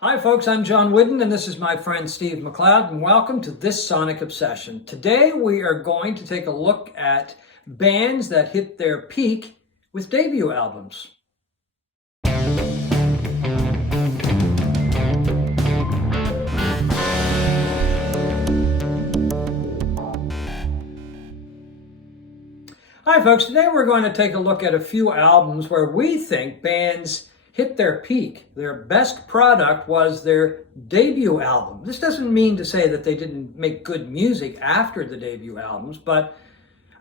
Hi folks, I'm John Whidden and this is my friend Steve McLeod and welcome to This Sonic Obsession. Today we are going to take a look at bands that hit their peak with debut albums. Hi folks, today we're going to take a look at a few albums where we think bands hit their peak. Their best product was their debut album. This doesn't mean to say that they didn't make good music after the debut albums, but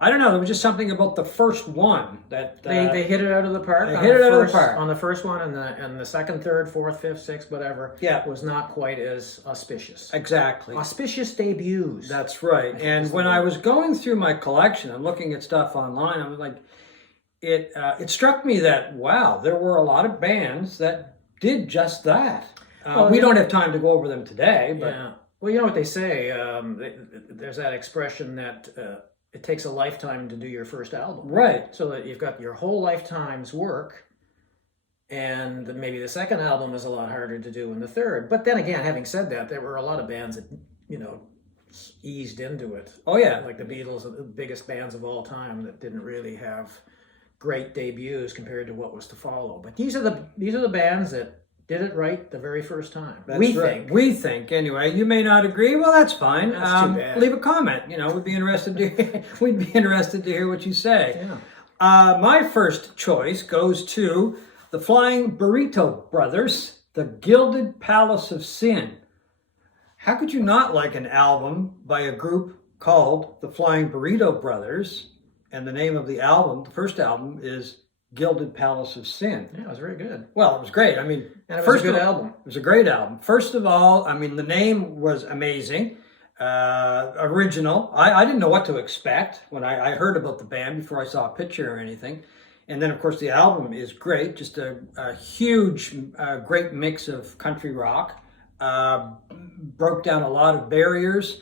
I don't know, there was just something about the first one that... They hit it out of the park. They hit it out of the park. On the first one, and the second, third, fourth, fifth, sixth, whatever, was not quite as auspicious. Exactly. Auspicious debuts. That's right. And when I was going through my collection and looking at stuff online, I was like, it struck me that, wow, there were a lot of bands that did just that. We don't have time to go over them today, but... Yeah. Well, you know what they say, there's that expression that it takes a lifetime to do your first album. Right. So that you've got your whole lifetime's work, and maybe the second album is a lot harder to do than the third. But then again, having said that, there were a lot of bands that, eased into it. Oh, yeah. Like the Beatles, the biggest bands of all time that didn't really have great debuts compared to what was to follow. But these are the bands that did it right the very first time. We think anyway. You may not agree. Well, that's fine. That's too bad. Leave a comment. We'd be interested to hear what you say. Yeah. My first choice goes to the Flying Burrito Brothers, The Gilded Palace of Sin. How could you not like an album by a group called the Flying Burrito Brothers? And the name of the album, the first album, is Gilded Palace of Sin. Yeah, it was very good. Well, it was great. I mean, and it was a good album. It was a great album. First of all, I mean, the name was amazing, original. I didn't know what to expect when I heard about the band before I saw a picture or anything. And then, of course, the album is great. Just a huge, great mix of country rock. Broke down a lot of barriers.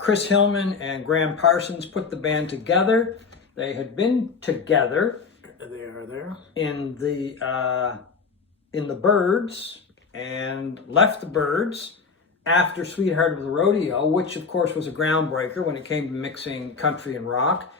Chris Hillman and Graham Parsons put the band together. They had been together. They are there in the Byrds and left the Byrds after Sweetheart of the Rodeo, which of course was a groundbreaker when it came to mixing country and rock.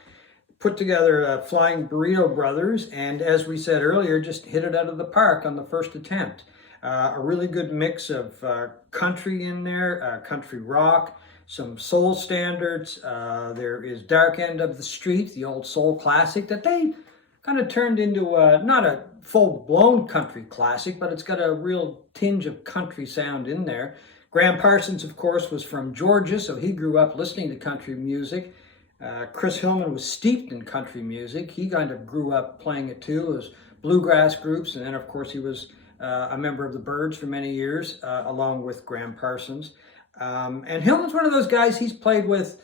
Put together Flying Burrito Brothers, and as we said earlier, just hit it out of the park on the first attempt. A really good mix of country in there, country rock, some soul standards. There is Dark End of the Street, the old soul classic that they kind of turned into not a full-blown country classic, but it's got a real tinge of country sound in there. Graham Parsons, of course, was from Georgia, so he grew up listening to country music. Chris Hillman was steeped in country music. He kind of grew up playing it too, as bluegrass groups, and then, of course, he was a member of the Byrds for many years, along with Graham Parsons. And Hillman's one of those guys, he's played with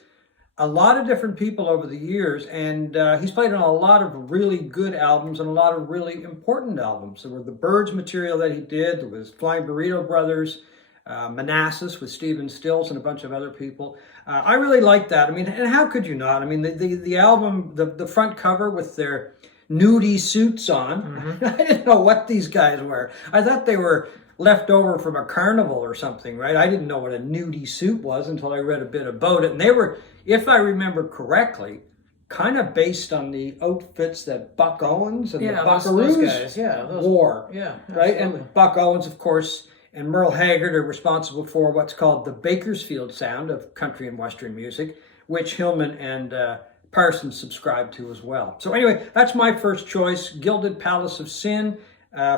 a lot of different people over the years, and he's played on a lot of really good albums and a lot of really important albums. There were the Byrds material that he did, there was Flying Burrito Brothers, Manassas with Stephen Stills and a bunch of other people. I really liked that. I mean, and how could you not? I mean, the album, the front cover with their nudie suits on, I didn't know what these guys were. I thought they were left over from a carnival or something, right? I didn't know what a nudie suit was until I read a bit about it. And they were, if I remember correctly, kind of based on the outfits that Buck Owens and the Buckaroos those guys, wore. Yeah, right? And Buck Owens, of course, and Merle Haggard are responsible for what's called the Bakersfield sound of country and western music, which Hillman and Parsons subscribed to as well. So anyway, that's my first choice, Gilded Palace of Sin.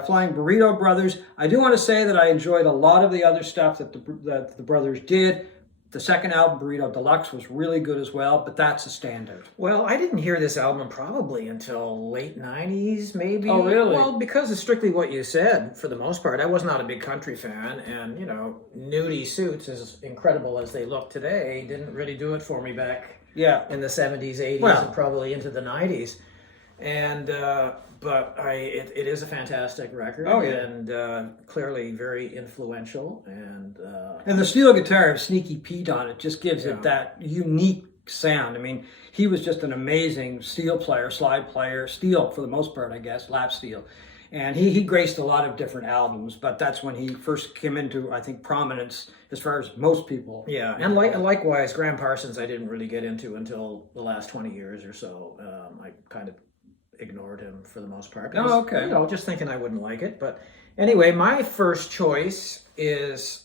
Flying Burrito Brothers. I do want to say that I enjoyed a lot of the other stuff that the brothers did. The second album, Burrito Deluxe, was really good as well, but that's a standout. Well, I didn't hear this album probably until late 90s, maybe. Oh, really? Well, because of strictly what you said, for the most part. I was not a big country fan, and, nudie suits, as incredible as they look today, didn't really do it for me back in the 70s, 80s, and probably into the 90s. And but it is a fantastic record, and clearly very influential, and the steel guitar of Sneaky Pete on it just gives it that unique sound. I mean, he was just an amazing steel player, slide player, steel for the most part, I guess, lap steel. And he graced a lot of different albums, but that's when he first came into, I think, prominence as far as most people. Yeah, and likewise, Graham Parsons I didn't really get into until the last 20 years or so. I kind of ignored him for the most part. Because, okay. Just thinking I wouldn't like it. But anyway, my first choice is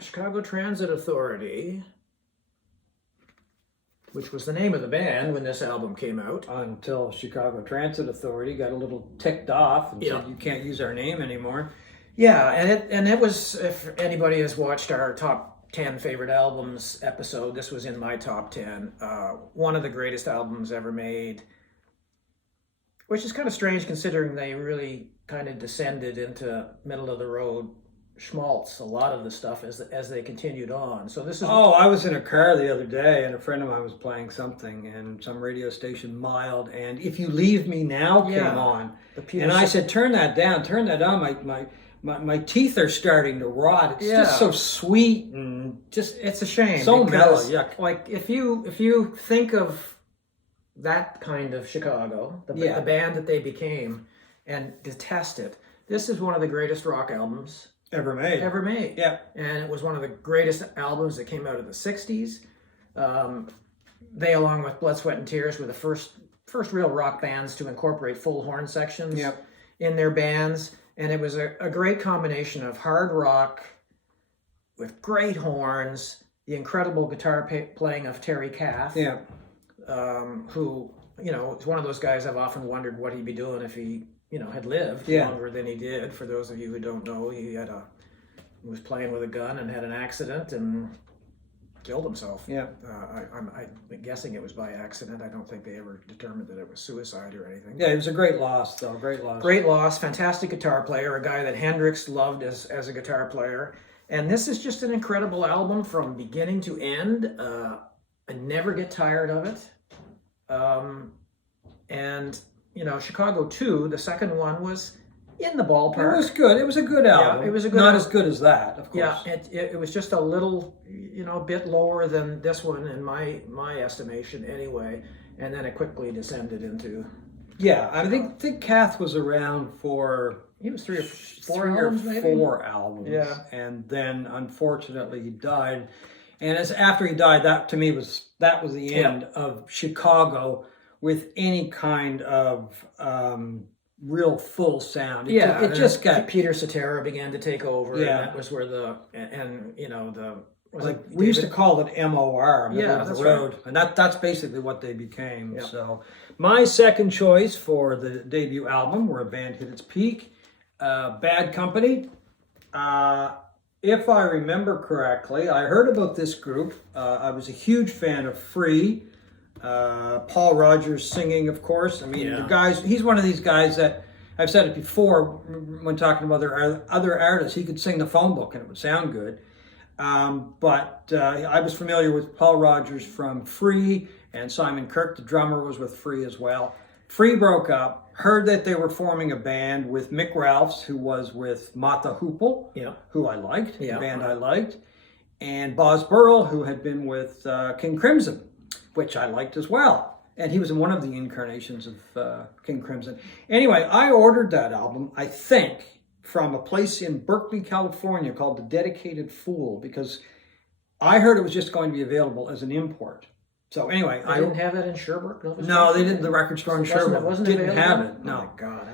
Chicago Transit Authority, which was the name of the band when this album came out. Until Chicago Transit Authority got a little ticked off and said, you can't use our name anymore. Yeah, and it was, if anybody has watched our top 10 favorite albums episode, this was in my top 10. One of the greatest albums ever made, which is kind of strange considering they really kind of descended into middle of the road schmaltz, a lot of the stuff as they continued on. So this is... Oh, I was in a car the other day and a friend of mine was playing something and some radio station mild, and If You Leave Me Now came on. And I said, turn that down, turn that on. My teeth are starting to rot. It's just so sweet and just... It's a shame. So mellow, yuck. Like, if you think of that kind of Chicago, the band that they became, and detest it, this is one of the greatest rock albums ever made. Yeah. And it was one of the greatest albums that came out of the 60s. They, along with Blood, Sweat, and Tears, were the first real rock bands to incorporate full horn sections in their bands. And it was a great combination of hard rock with great horns, the incredible guitar playing of Terry Kath, who, is one of those guys I've often wondered what he'd be doing if he had lived longer than he did. For those of you who don't know, he was playing with a gun and had an accident and killed himself. Yeah. I'm guessing it was by accident. I don't think they ever determined that it was suicide or anything. Yeah, it was a great loss, though. Great loss. Great loss. Fantastic guitar player. A guy that Hendrix loved as a guitar player. And this is just an incredible album from beginning to end. I never get tired of it. And Chicago 2, the second one, was in the ballpark. It was good. It was a good album. Yeah, it was a good Not album. as good as that, of course. Yeah, it was just a little, bit lower than this one in my estimation anyway. And then it quickly descended into... Yeah, I think Kath was around for... He was three or four albums. Yeah. And then, unfortunately, he died. And after he died, that to me was the end of Chicago with any kind of real full sound. It just got... Peter Cetera began to take over, and that was where we used to call it MOR, middle of the road, right. And that's basically what they became. Yep. So my second choice for the debut album, where a band hit its peak, Bad Company. If I remember correctly, I heard about this group. I was a huge fan of Free. Paul Rogers singing, of course. I mean, the guys. He's one of these guys that I've said it before when talking about other artists. He could sing the phone book and it would sound good. But I was familiar with Paul Rogers from Free, and Simon Kirke, the drummer, was with Free as well. Free broke up. Heard that they were forming a band with Mick Ralphs, who was with Mata Hoople, who I liked, the band I liked, and Boz Burrell, who had been with King Crimson, which I liked as well. And he was in one of the incarnations of King Crimson. Anyway, I ordered that album, I think, from a place in Berkeley, California called The Dedicated Fool, because I heard it was just going to be available as an import. So anyway, I didn't have that in Sherbrooke. No, they didn't. The record store in Sherbrooke didn't have it. No. Oh my God.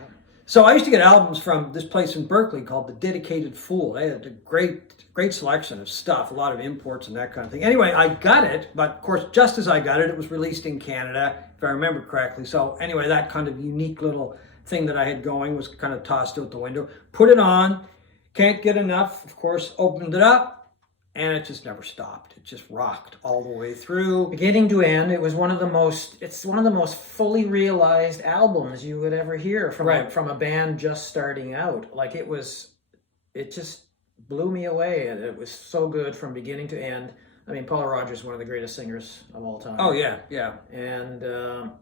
So I used to get albums from this place in Berkeley called The Dedicated Fool. They had a great selection of stuff, a lot of imports and that kind of thing. Anyway, I got it, but of course, just as I got it, it was released in Canada, if I remember correctly. So anyway, that kind of unique little thing that I had going was kind of tossed out the window. Put it on, can't get enough, of course, opened it up, and it just never stopped. It just rocked all the way through. Beginning to end, it's one of the most fully realized albums you would ever hear from a band just starting out. Like it just blew me away, and it was so good from beginning to end. I mean, Paul Rogers is one of the greatest singers of all time. Oh yeah, yeah. And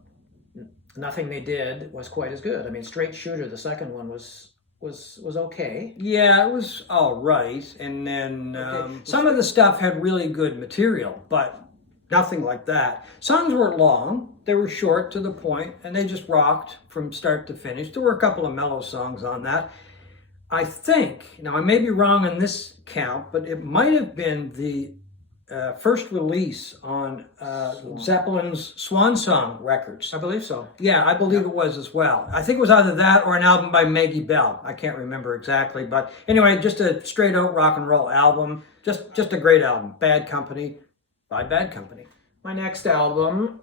nothing they did was quite as good. I mean, Straight Shooter, the second one, was okay. Yeah, it was all right. And then some of the stuff had really good material, but nothing like that. Songs weren't long, they were short to the point, and they just rocked from start to finish. There were a couple of mellow songs on that. I think, now I may be wrong on this count, but it might have been the first release on Zeppelin's Swan Song records. I believe so. Yeah, I believe it was as well. I think it was either that or an album by Maggie Bell. I can't remember exactly, but anyway, just a straight out rock and roll album. Just a great album. Bad Company by Bad Company. My next album,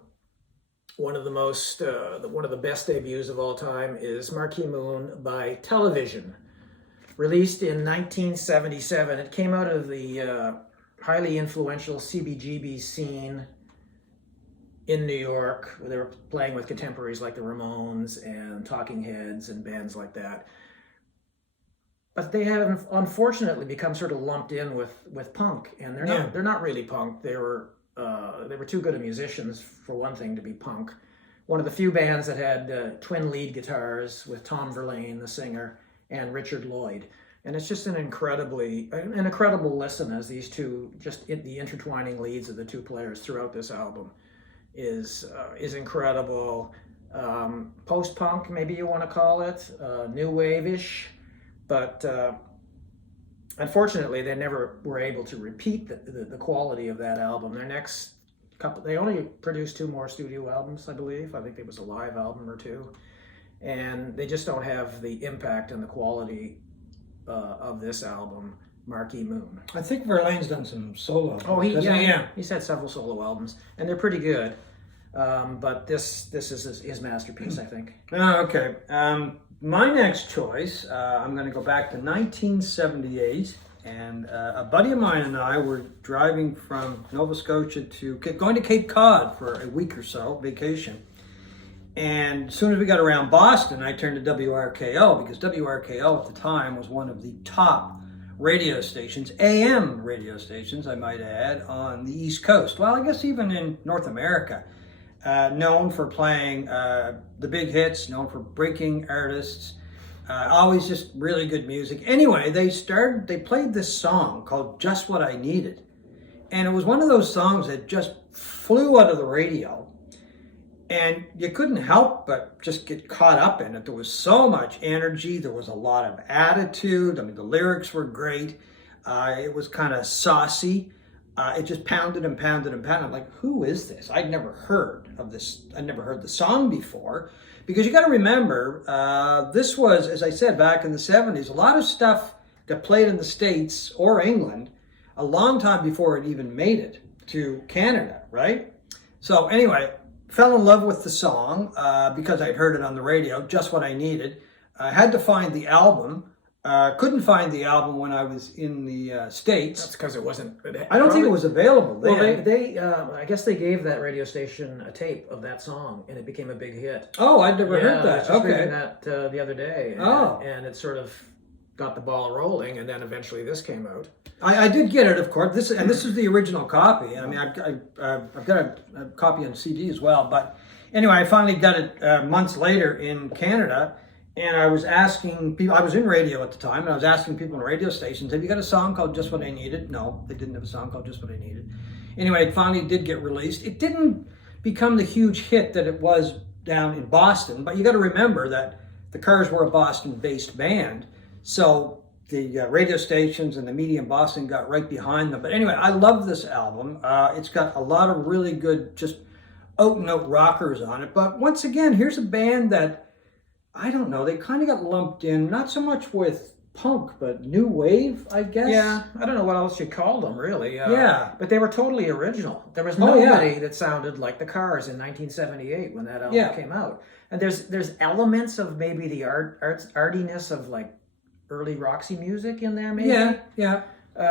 one of the best debuts of all time, is Marquee Moon by Television. Released in 1977. It came out of the highly influential CBGB scene in New York, where they were playing with contemporaries like the Ramones and Talking Heads and bands like that. But they have unfortunately become sort of lumped in with punk, and they're not really punk. They were too good of musicians, for one thing, to be punk. One of the few bands that had twin lead guitars with Tom Verlaine, the singer, and Richard Lloyd. And it's just an incredible listen as these two, the intertwining leads of the two players throughout this album is incredible. Post-punk, maybe you want to call it, new wave-ish, but unfortunately they never were able to repeat the quality of that album. Their next couple, they only produced 2 more studio albums, I believe. I think there was a live album or 2. And they just don't have the impact and the quality of this album, Marquee Moon. I think Verlaine's done some solo. Oh, he's had several solo albums, and they're pretty good. But this is his masterpiece, I think. Oh, okay. My next choice, I'm going to go back to 1978, and a buddy of mine and I were driving from Nova Scotia going to Cape Cod for a week or so, vacation. And as soon as we got around Boston, I turned to WRKO, because WRKO at the time was one of the top radio stations, AM radio stations, I might add, on the East Coast. Well, I guess even in North America. Known for playing the big hits, known for breaking artists, always just really good music. Anyway, they played this song called Just What I Needed. And it was one of those songs that just flew out of the radio. And you couldn't help but just get caught up in it. There was so much energy. There was a lot of attitude. I mean, the lyrics were great. It was kind of saucy. It just pounded and pounded and pounded. I'm like, who is this? I'd never heard of this. I'd never heard the song before. Because you got to remember, this was, as I said, back in the 70s, a lot of stuff that played in the States or England a long time before it even made it to Canada, right? So anyway, fell in love with the song because I'd heard it on the radio, Just What I Needed. I had to find the album. Couldn't find the album when I was in the States. That's because it wasn't. I don't think it was available then. Well, I guess they gave that radio station a tape of that song, and it became a big hit. Oh, I'd never heard that. I was just reading that the other day. And it sort of got the ball rolling, and then eventually this came out. I did get it, of course. This is the original copy. I mean, I've got a copy on CD as well. But anyway, I finally got it months later in Canada. And I was asking people, I was in radio at the time, and I was asking people in radio stations, have you got a song called Just What I Needed? No, they didn't have a song called Just What I Needed. Anyway, it finally did get released. It didn't become the huge hit that it was down in Boston, but you got to remember that the Cars were a Boston-based band, so the radio stations and the media in Boston got right behind them. But anyway, I love this album. It's got a lot of really good, just out-and-out rockers on it. But once again, here's a band that, I don't know, they kind of got lumped in, not so much with punk, but new wave, I guess. Yeah, I don't know what else you called them, really. Yeah. But they were totally original. There was nobody that sounded like the Cars in 1978 when that album came out. And there's elements of maybe the artiness of like early Roxy music in there, maybe. Yeah.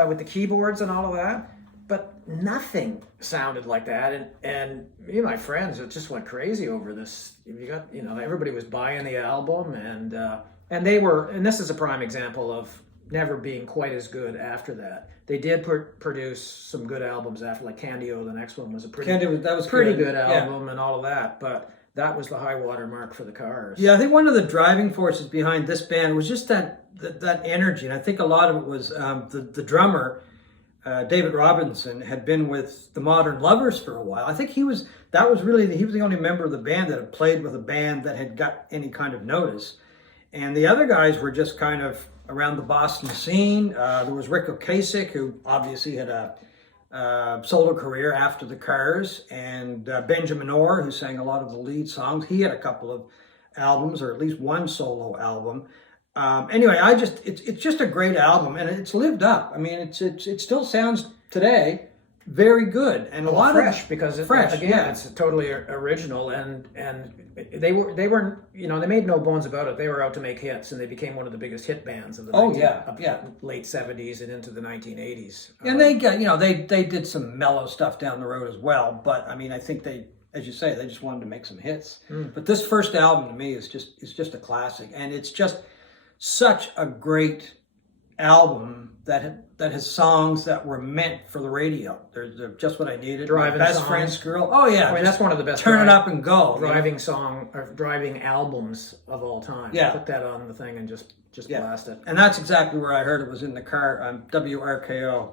With the keyboards and all of that. But nothing sounded like that, and me and my friends just went crazy over this. Everybody was buying the album, and this is a prime example of never being quite as good after that. They did produce some good albums after, like Candio. The next one was a pretty good album and all of that, but that was the high water mark for the Cars. Yeah, I think one of the driving forces behind this band was just that energy, and I think a lot of it was the drummer. David Robinson had been with the Modern Lovers for a while. I think he was the only member of the band that had played with a band that had got any kind of notice. And the other guys were just kind of around the Boston scene. There was Rick Ocasek, who obviously had a solo career after the Cars, and Benjamin Orr, who sang a lot of the lead songs. He had a couple of albums, or at least one solo album. Anyway, it's just a great album, and it's lived up. I mean, it still sounds today very good, and a lot fresh, of because fresh. It's totally original, and they were they made no bones about it. They were out to make hits, and they became one of the biggest hit bands of the late 70s and into the 1980s. And they got they did some mellow stuff down the road as well, but I mean, I think they, as you say, they just wanted to make some hits. But this first album to me is just a classic, and it's just such a great album that has songs that were meant for the radio. They're just what I needed. Driving Best songs. Friend's Girl. Oh yeah, I mean, that's one of the best. Turn it up and go. Driving song or driving albums of all time. Yeah. Put that on the thing and just blast it. And that's exactly where I heard it, was in the car on WRKO.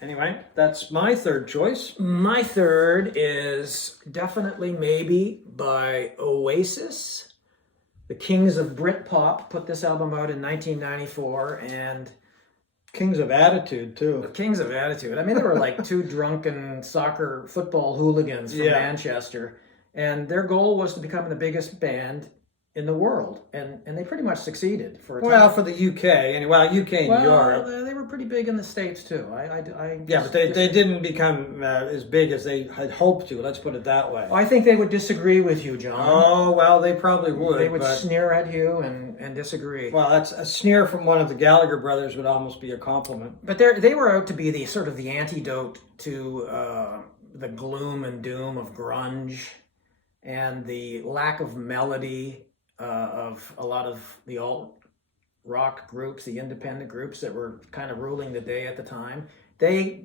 Anyway, that's my third choice. My third is definitely Maybe by Oasis. The Kings of Britpop put this album out in 1994, and Kings of Attitude too. The Kings of Attitude. I mean, they were like two drunken football hooligans from Manchester, and their goal was to become the biggest band in the world, and they pretty much succeeded for a time. Well, for the UK, UK and Europe. They were pretty big in the States too. But they didn't become as big as they had hoped to. Let's put it that way. I think they would disagree with you, John. Oh well, they probably would. They would sneer at you and disagree. Well, that's a sneer from one of the Gallagher brothers would almost be a compliment. But they were out to be the sort of the antidote to the gloom and doom of grunge and the lack of melody of a lot of the alt rock groups, the independent groups that were kind of ruling the day at the time. They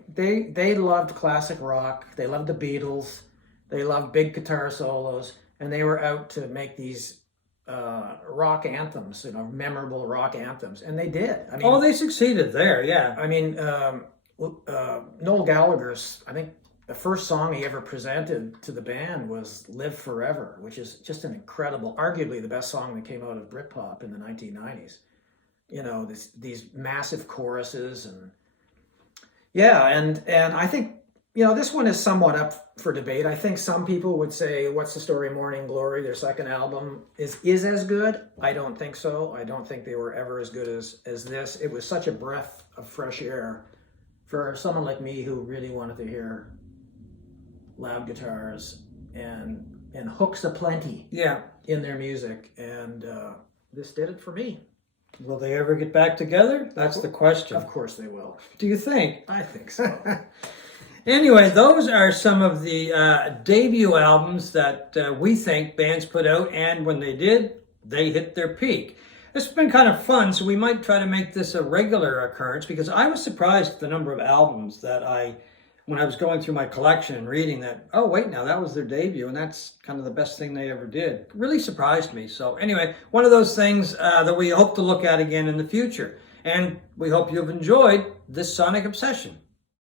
loved classic rock. They loved the Beatles. They loved big guitar solos, and they were out to make these rock anthems, memorable rock anthems, and they did. I mean, they succeeded there. Yeah. I mean, Noel Gallagher's, I think, the first song he ever presented to the band was Live Forever, which is just an incredible, arguably the best song that came out of Britpop in the 1990s. These massive choruses and I think, this one is somewhat up for debate. I think some people would say What's the Story, Morning Glory, their second album, is as good. I don't think so. I don't think they were ever as good as this. It was such a breath of fresh air for someone like me who really wanted to hear loud guitars and hooks aplenty in their music, and this did it for me. Will they ever get back together? That's the question. Of course they will. Do you think? I think so. Anyway, those are some of the debut albums that we think bands put out, and when they did, they hit their peak. This has been kind of fun, so we might try to make this a regular occurrence, because I was surprised at the number of albums that when I was going through my collection and reading that, oh wait, now that was their debut, and that's kind of the best thing they ever did. It really surprised me. So anyway, one of those things that we hope to look at again in the future. And we hope you've enjoyed this Sonic Obsession.